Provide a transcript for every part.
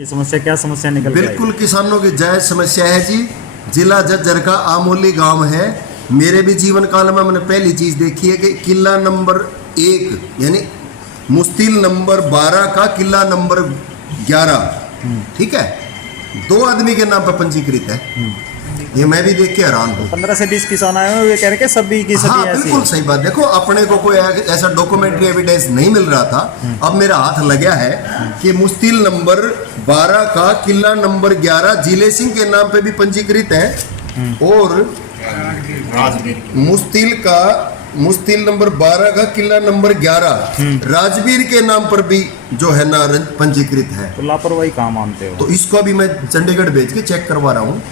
ये समस्या क्या समस्या निकल के आई? बिल्कुल किसानों की जायज समस्या है जी। जिला झज्जर का आमोली गांव है। मेरे भी जीवन काल में मैंने पहली चीज देखी है कि किला नंबर 1 यानी मुस्तिल नंबर 12 का किला नंबर 11, ठीक है, 2 आदमी के नाम पर पंजीकृत है। ये मैं भी देख के हैरान हूँ। 15 से 20 किसान आए हुए, कह रहे कि सभी की सभी हाँ, ऐसी बिल्कुल है। सही बात। देखो अपने को कोई ऐसा डॉक्यूमेंट्री एविडेंस नहीं मिल रहा था, अब मेरा हाथ लग गया है कि मुस्तिल नंबर 12 का किला नंबर 11 जिले सिंह के नाम पे भी पंजीकृत है और मुस्तिल नंबर 12 का किला नंबर 11 राजवीर के नाम पर भी जो है ना पंजीकृत है। तो लापरवाही कहाँ मानते हो? तो इसको अभी मैं चंडीगढ़ भेज के चेक करवा रहा हूँ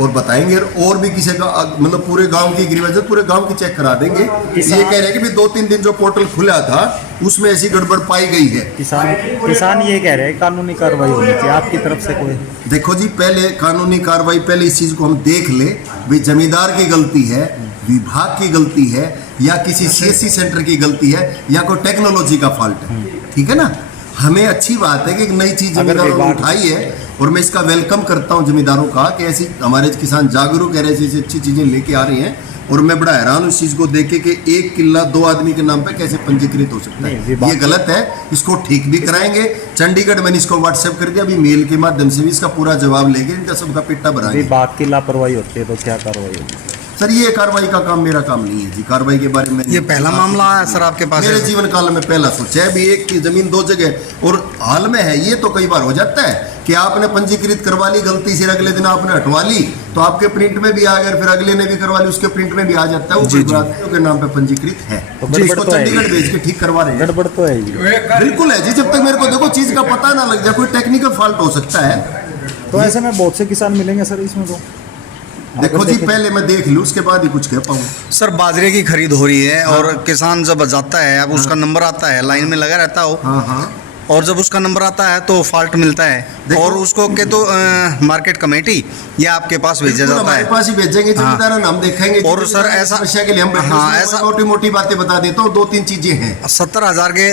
और बताएंगे। और भी किसी का मतलब पूरे गांव की गिरवजह पूरे गांव की चेक करा देंगे। ये कह रहे हैं कि भी 2-3 दिन जो पोर्टल खुला था उसमें ऐसी गड़बड़ पाई गई है। किसान ये कह रहे हैं कानूनी कार्रवाई होनी चाहिए आपकी तरफ से कोई? देखो जी, पहले कानूनी कार्रवाई, पहले इस चीज को हम देख ले भी जमींदार की गलती है, विभाग की गलती है, या किसी सीएससी सेंटर की गलती है, या कोई टेक्नोलॉजी का फॉल्ट है। ठीक है ना। हमें अच्छी बात है कि एक नई चीज जमींदारों ने उठाई है और मैं इसका वेलकम करता हूं जमींदारों का कि ऐसी हमारे किसान जागरूक है, ऐसी अच्छी चीजें लेके आ रही हैं। और मैं बड़ा हैरान हूं इस चीज को देख के कि 1 किला 2 आदमी के नाम पे कैसे पंजीकृत हो सकता है। ये गलत है, इसको ठीक भी कराएंगे। चंडीगढ़ मैंने इसको व्हाट्सएप कर दिया, अभी मेल के माध्यम से भी इसका पूरा जवाब लेंगे, इनका सबका पिट्टा भराएंगे। विभाग की लापरवाही होती है तो क्या कार्रवाई होगी? सर ये कार्रवाई का काम मेरा काम नहीं है जी। कार्रवाई के बारे में ये पहला मामला है सर आपके पास? मेरे जीवन काल में पहला सोचा है। भी एक की जमीन 2 जगह और हाल में है। ये तो कई बार हो जाता है कि आपने पंजीकृत करवा ली गलती से, अगले दिन आपने हटवा ली तो आपके प्रिंट में भी आ गया, फिर अगले ने भी करवा ली उसके प्रिंट में भी आ जाता है, वो गुजरातियों के नाम पे पंजीकृत है। तो इसको चंडीगढ़ भेज के ठीक करवा रहे हैं। गड़बड़ तो है बिल्कुल है जी। जब तक मेरे को देखो चीज का पता ना लग जाए, कोई टेक्निकल फॉल्ट हो सकता है। तो ऐसे में बहुत से किसान मिलेंगे सर इसमें? तो देखो जी, पहले मैं देख लूँ उसके बाद ही कुछ कह पाऊँ। सर बाजरे की खरीद हो रही है और किसान जब जाता है, अब उसका नंबर आता है, लाइन में लगा रहता हो, हाँ, और जब उसका नंबर आता है तो फॉल्ट मिलता है और उसको के तो मार्केट कमेटी या आपके पास भेजा जाता है? हमारे पास ही भेजेंगे जमींदार, हम देखेंगे। और सर ऐसा समस्या के लिए हम ऐसा मोटी बातें बता देता हूँ। 2-3 चीजें हैं। 70,000 के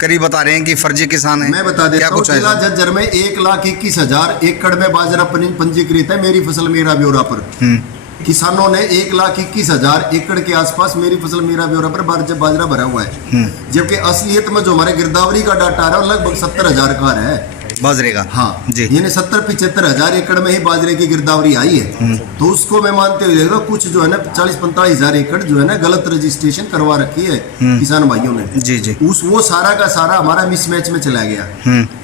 करीब बता रहे हैं कि फर्जी किसान है। मैं बता देता हूँ, जिला झज्जर में 1,21,000 एकड़ में बाजरा पंजीकृत है मेरी फसल मेरा ब्यौरा पर। किसानों ने 1,21,000 एकड़ के आसपास मेरी फसल मेरा ब्यौरा पर बाजरा भरा हुआ है। जबकि असलियत में जो हमारे गिरदावरी का डाटा आ रहा है लगभग 70,000 का है बाजरे का। हाँ जी, यानी 70-75,000 एकड़ में ही बाजरे की गिरदावरी आई है। तो उसको मैं मानते हुए देखो कुछ जो है ना 40-45,000 एकड़ जो है ना गलत रजिस्ट्रेशन करवा रखी है किसान भाइयों ने। जी जी। वो सारा का सारा हमारा मिसमैच में चला गया।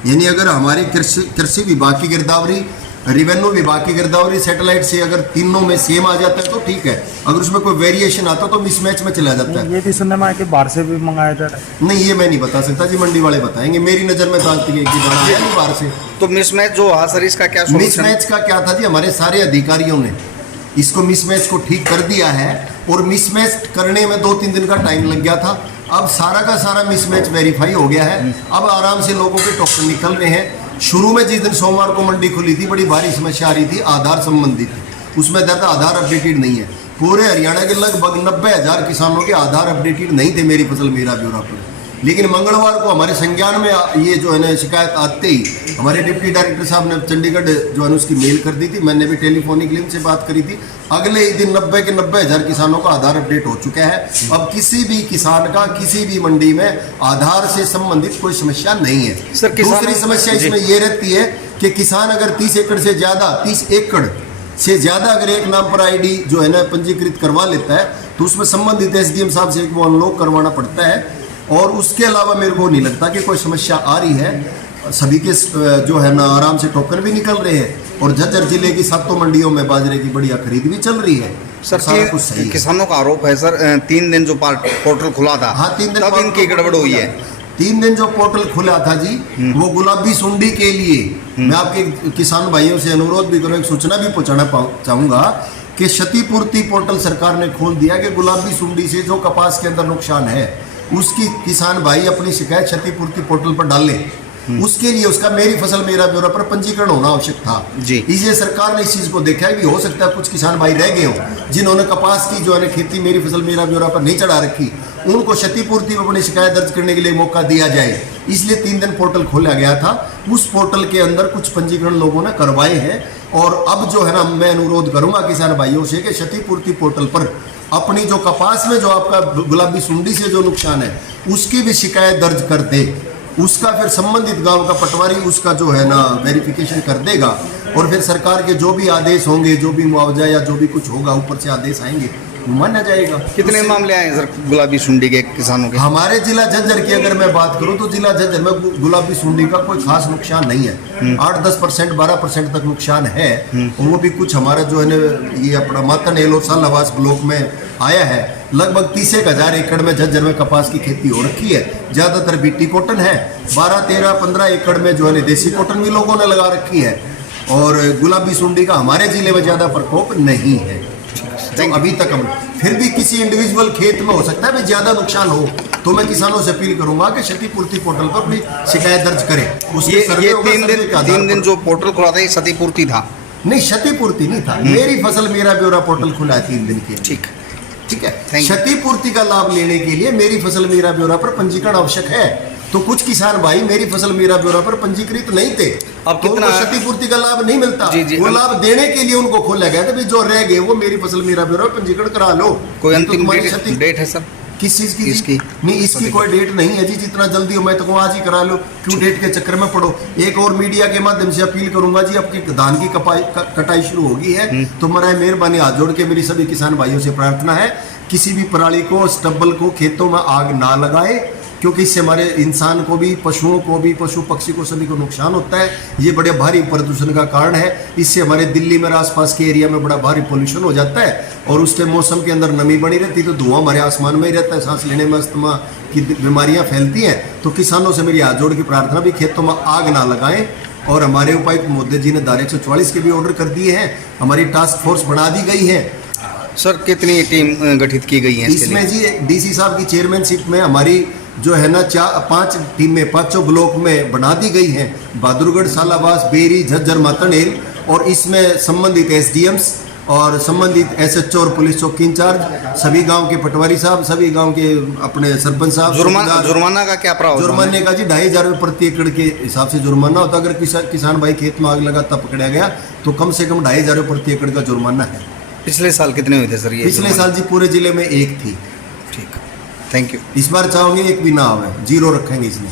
यानी अगर हमारी कृषि विभाग की गिरदावरी, रेवेन्यू विभाग की गिरदावरी, सैटेलाइट से अगर तीनों में सेम आ जाता है तो ठीक है, अगर उसमें कोई वेरिएशन आता तो मिसमैच में चला जाता है। ये भी सुनने में आया कि बाहर से भी मंगाया जा रहा है। नहीं, ये मैं नहीं बता सकता जी, मंडी वाले बताएंगे। मेरी नजर में दाल की बाहर से। तो मिसमैच जो हाँ सर, इसका क्या सॉल्यूशन? मिसमैच का क्या था जी, हमारे सारे अधिकारियों ने इसको मिसमैच को ठीक कर दिया है और मिसमैच करने में 2-3 दिन का टाइम लग गया था। अब सारा का सारा मिसमैच वेरीफाई हो गया है। अब आराम से लोगों के टोकन निकल रहे हैं। शुरू में जिस दिन सोमवार को मंडी खुली थी बड़ी भारी समस्या आ रही थी आधार संबंधित, उसमें दर्द आधार अपडेटेड नहीं है। पूरे हरियाणा के लगभग 90,000 किसानों के आधार अपडेटेड नहीं थे मेरी फसल मेरा ब्यौरा पर। लेकिन मंगलवार को हमारे संज्ञान में ये जो है ना शिकायत आते ही हमारे डिप्टी डायरेक्टर साहब ने चंडीगढ़ जो है उसकी मेल कर दी थी। मैंने भी टेलीफोनिक लिंक से बात करी थी। अगले ही दिन 90 के 90,000 किसानों का आधार अपडेट हो चुका है। अब किसी भी किसान का किसी भी मंडी में आधार से संबंधित कोई समस्या नहीं है। दूसरी समस्या इसमें ये रहती है कि किसान अगर 30 एकड़ से ज्यादा अगर एक नाम पर आईडी जो है ना पंजीकृत करवा लेता है तो उसमें संबंधित एसडीएम साहब से वो अनलॉक करवाना पड़ता है। और उसके अलावा मेरे को नहीं लगता कि कोई समस्या आ रही है। सभी के जो है ना आराम से टोकन भी निकल रहे हैं और झज्जर जिले की 7 मंडियों में बाजरे की बढ़िया खरीद भी चल रही है। सर सारा कुछ सही है। किसानों का आरोप है सर 3 दिन जो पोर्टल खुला था, हाँ 3 दिन तब इनकी गड़बड़ हुई है। 3 दिन जो पोर्टल खुला था जी, वो गुलाबी सुंडी के लिए मैं आपके किसान भाइयों से अनुरोध भी करूँ, एक सूचना भी पहुँचाना चाहूँगा कि क्षतिपूर्ति पोर्टल सरकार ने खोल दिया कि गुलाबी सुंडी से जो कपास के अंदर नुकसान है उसकी किसान भाई अपनी शिकायत क्षतिपूर्ति पोर्टल पर डाल ले। उसके लिए उसका मेरी फसल मेरा ब्यौरा पर पंजीकरण होना आवश्यक था जी। इसलिए सरकार ने इस चीज को देखा है कि हो सकता है कुछ किसान भाई रह गए हो जिन्होंने कपास की जो है खेती मेरी फसल मेरा ब्यौरा पर नहीं चढ़ा रखी, उनको क्षतिपूर्ति में अपनी शिकायत दर्ज करने के लिए मौका दिया जाए, इसलिए 3 दिन पोर्टल खोला गया था। उस पोर्टल के अंदर कुछ पंजीकरण लोगों ने करवाए हैं और अब जो है ना, मैं अनुरोध करूंगा किसान भाइयों से कि क्षतिपूर्ति पोर्टल पर अपनी जो कपास में जो आपका गुलाबी सुंडी से जो नुकसान है उसकी भी शिकायत दर्ज कर दे। उसका फिर संबंधित गांव का पटवारी उसका जो है ना वेरिफिकेशन कर देगा और फिर सरकार के जो भी आदेश होंगे, जो भी मुआवजा या जो भी कुछ होगा ऊपर से आदेश आएंगे, माना जाएगा। कितने मामले आए सर गुलाबी सुंडी के किसानों के? हमारे जिला झज्जर की अगर मैं बात करूं तो जिला झज्जर में गुलाबी सुंडी का कोई खास नुकसान नहीं है। 8-10%, 12% तक नुकसान है। और वो भी कुछ हमारा जो है ना ये अपना मातन एलो सालावास ब्लॉक में आया है। लगभग 30,000 एकड़ में झज्जर में कपास की खेती हो रखी है। ज्यादातर बीटी कॉटन है। 12, 13, 15 एकड़ में जो है ना देसी कॉटन भी लोगों ने लगा रखी है। और गुलाबी सुंडी का हमारे जिले में ज्यादा प्रकोप नहीं है। तो अभी तक हम फिर भी किसी इंडिविजुअल खेत में हो सकता है ज्यादा नुकसान हो, तो मैं किसानों से अपील करूंगा कि क्षतिपूर्ति पोर्टल पर अपनी शिकायत दर्ज करें। ये 3 दिन जो पोर्टल खुला था ये क्षतिपूर्ति था? नहीं, क्षतिपूर्ति नहीं था। मेरी फसल मेरा ब्यौरा पोर्टल खुला है 3 दिन के। ठीक है। क्षतिपूर्ति का लाभ लेने के लिए मेरी फसल मेरा ब्यौरा पर पंजीकरण आवश्यक है। तो कुछ किसान भाई मेरी फसल मेरा ब्यौरा पर पंजीकृत नहीं थे, अब तो कितना क्षतिपूर्ति का लाभ नहीं मिलता। वो लाभ देने के लिए उनको खोला गया था भी जो रह गए वो मेरी फसल मेरा ब्यौरा पंजीकरण करा लो। कोई अंतिम डेट है सर किस चीज की? इसकी नहीं, इसकी कोई डेट नहीं है जी। जितना जल्दी हो मैं तो आज ही करा लो, क्यों डेट के चक्कर में पड़ो। एक और मीडिया के माध्यम से अपील करूंगा जी, आपकी धान की कटाई शुरू होगी है तो मरा मेहरबानी हाथ जोड़ के मेरी सभी किसान भाइयों से प्रार्थना है, किसी भी पराली को, स्टब्बल को खेतों में आग ना लगाए, क्योंकि इससे हमारे इंसान को भी, पशुओं को भी, पशु पक्षी को सभी को नुकसान होता है। ये बड़े भारी प्रदूषण का कारण है। इससे हमारे दिल्ली में आसपास के एरिया में बड़ा भारी पोल्यूशन हो जाता है और उस टाइम मौसम के अंदर नमी बनी रहती है तो धुआं हमारे आसमान में ही रहता है, सांस लेने में अस्थमा की बीमारियां फैलती हैं। तो किसानों से मेरी हाथ जोड़ की प्रार्थना भी खेतों में आग ना लगाएं। और हमारे उपायुक्त मोदी जी ने धारा 144 के भी ऑर्डर कर दिए हैं। हमारी टास्क फोर्स बना दी गई है। सर कितनी टीम गठित की गई है इसमें? जी DC साहब की चेयरमैनशिप में हमारी जो है ना 5 टीमें 5 ब्लॉक में बना दी गई हैं। बहादुरगढ़, सालावास, बेरी, झज्जर, मातनेल। और इसमें संबंधित SDMs और संबंधित SHO और पुलिस चौकी इंचार्ज, सभी गांव के पटवारी साहब, सभी गांव के अपने सरपंच साहब। जुर्माना का क्या प्रावधान? जुर्माने का जी 2,500 रुपये प्रति एकड़ के हिसाब से जुर्माना होता है। अगर किसान भाई खेत में आग लगाता पकड़ा गया तो कम से कम 2,500 रुपये प्रति एकड़ का जुर्माना है। पिछले साल कितने हुए थे सर ये? पिछले साल जी पूरे जिले में 1 थी। ठीक, थैंक यू। इस बार चाहोगे 1 भी ना आवे, 0 रखेंगे इसमें।